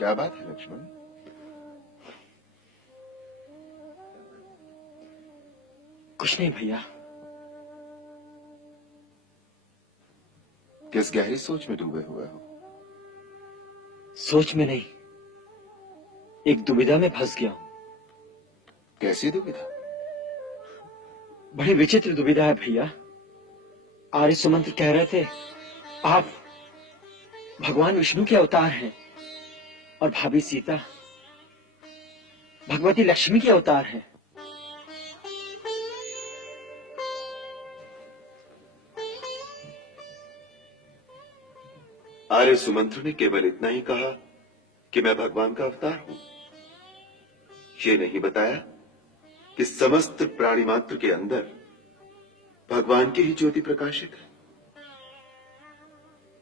क्या बात है लक्ष्मण? कुछ नहीं भैया। किस गहरी सोच में डूबे हुए हो? सोच में नहीं, एक दुविधा में फंस गया हूं। कैसी दुविधा? बड़ी विचित्र दुविधा है भैया। आर्य सुमंत्र कह रहे थे आप भगवान विष्णु के अवतार हैं और भाभी सीता भगवती लक्ष्मी के अवतार हैं। आर्य सुमंत्र ने केवल इतना ही कहा कि मैं भगवान का अवतार हूं। ये नहीं बताया कि समस्त प्राणी मात्र के अंदर भगवान की ही ज्योति प्रकाशित है।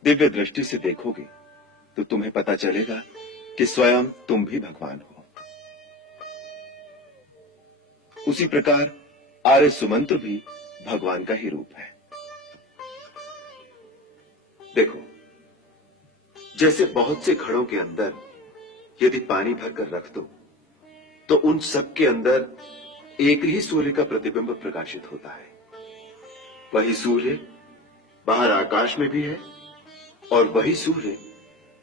दिव्य दृष्टि से देखोगे तो तुम्हें पता चलेगा कि स्वयं तुम भी भगवान हो। उसी प्रकार आर्य सुमंत्र भी भगवान का ही रूप है। देखो, जैसे बहुत से घड़ों के अंदर यदि पानी भरकर रख दो तो उन सब के अंदर एक ही सूर्य का प्रतिबिंब प्रकाशित होता है। वही सूर्य बाहर आकाश में भी है और वही सूर्य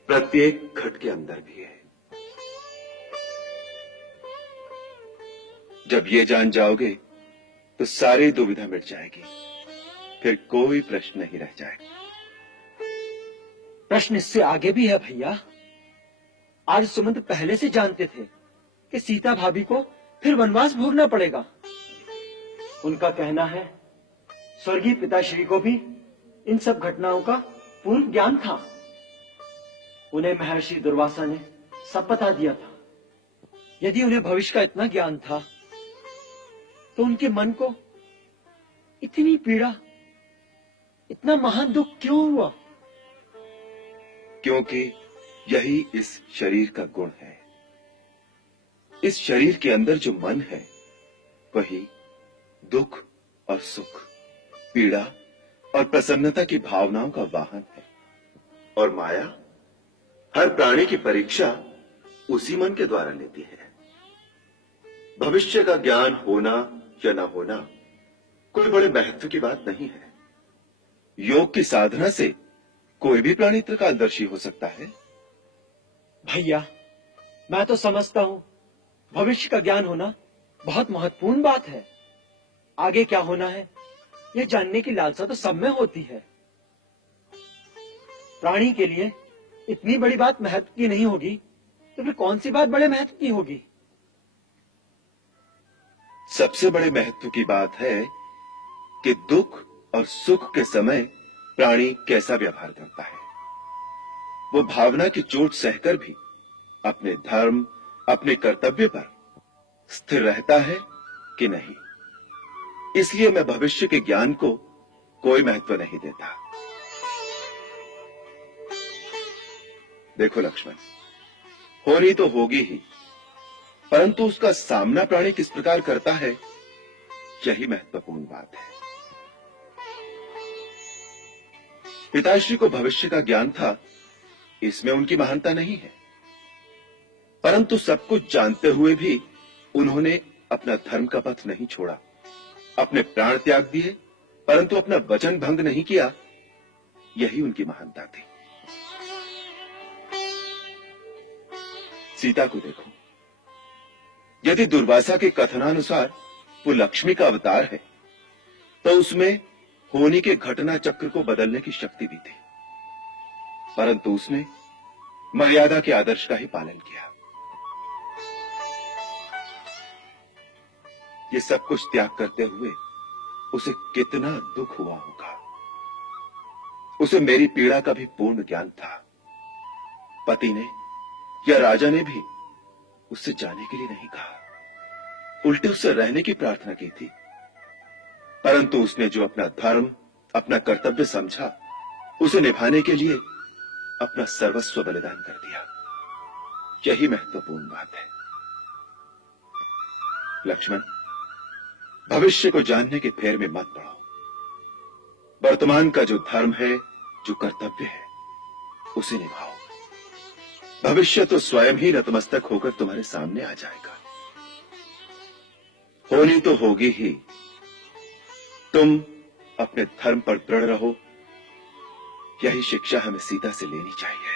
प्रत्येक घट के अंदर भी है। जब ये जान जाओगे तो सारी दुविधा मिट जाएगी, फिर कोई प्रश्न नहीं रह जाएगा। प्रश्न इससे आगे भी है भैया। आर्य सुमंत्र पहले से जानते थे कि सीता भाभी को फिर वनवास भोगना पड़ेगा। उनका कहना है स्वर्गीय पिताश्री को भी इन सब घटनाओं का पूर्ण ज्ञान था। उन्हें महर्षि दुर्वासा ने सब बता दिया था। यदि उन्हें भविष्य का इतना ज्ञान था तो उनके मन को इतनी पीड़ा, इतना महान दुख क्यों हुआ? क्योंकि यही इस शरीर का गुण है। इस शरीर के अंदर जो मन है वही दुख और सुख, पीड़ा और प्रसन्नता की भावनाओं का वाहन है। और माया हर प्राणी की परीक्षा उसी मन के द्वारा लेती है। भविष्य का ज्ञान होना या न होना कोई बड़े महत्व की बात नहीं है। योग की साधना से कोई भी प्राणी त्रिकालदर्शी हो सकता है। भैया, मैं तो समझता हूं भविष्य का ज्ञान होना बहुत महत्वपूर्ण बात है। आगे क्या होना है यह जानने की लालसा तो सब में होती है। प्राणी के लिए इतनी बड़ी बात महत्व की नहीं होगी तो फिर कौन सी बात बड़े महत्व की होगी? सबसे बड़े महत्व की बात है कि दुख और सुख के समय प्राणी कैसा व्यवहार करता है। वो भावना की चोट सहकर भी अपने धर्म, अपने कर्तव्य पर स्थिर रहता है कि नहीं। इसलिए मैं भविष्य के ज्ञान को कोई महत्व नहीं देता। देखो लक्ष्मण, होनी तो होगी ही, परंतु उसका सामना प्राणी किस प्रकार करता है यही महत्वपूर्ण बात है। पिताश्री को भविष्य का ज्ञान था, इसमें उनकी महानता नहीं है, परंतु सब कुछ जानते हुए भी उन्होंने अपना धर्म का पथ नहीं छोड़ा, अपने प्राण त्याग दिए, परंतु अपना वचन भंग नहीं किया। यही उनकी महानता थी। सीता को देखो, यदि दुर्वासा के कथनानुसार वो लक्ष्मी का अवतार है तो उसमें होनी के घटना चक्र को बदलने की शक्ति भी थी, परंतु उसने मर्यादा के आदर्श का ही पालन किया। ये सब कुछ त्याग करते हुए उसे कितना दुख हुआ होगा। उसे मेरी पीड़ा का भी पूर्ण ज्ञान था। पति ने या राजा ने भी उससे जाने के लिए नहीं कहा, उल्टे उससे रहने की प्रार्थना की थी, परंतु उसने जो अपना धर्म, अपना कर्तव्य समझा, उसे निभाने के लिए अपना सर्वस्व बलिदान कर दिया। यही महत्वपूर्ण बात है। लक्ष्मण, भविष्य को जानने के फेर में मत पड़ो। वर्तमान का जो धर्म है, जो कर्तव्य है, उसे निभाओ। भविष्य तो स्वयं ही नतमस्तक होकर तुम्हारे सामने आ जाएगा। होनी तो होगी ही। तुम अपने धर्म पर दृढ़ रहो, यही शिक्षा हमें सीता से लेनी चाहिए।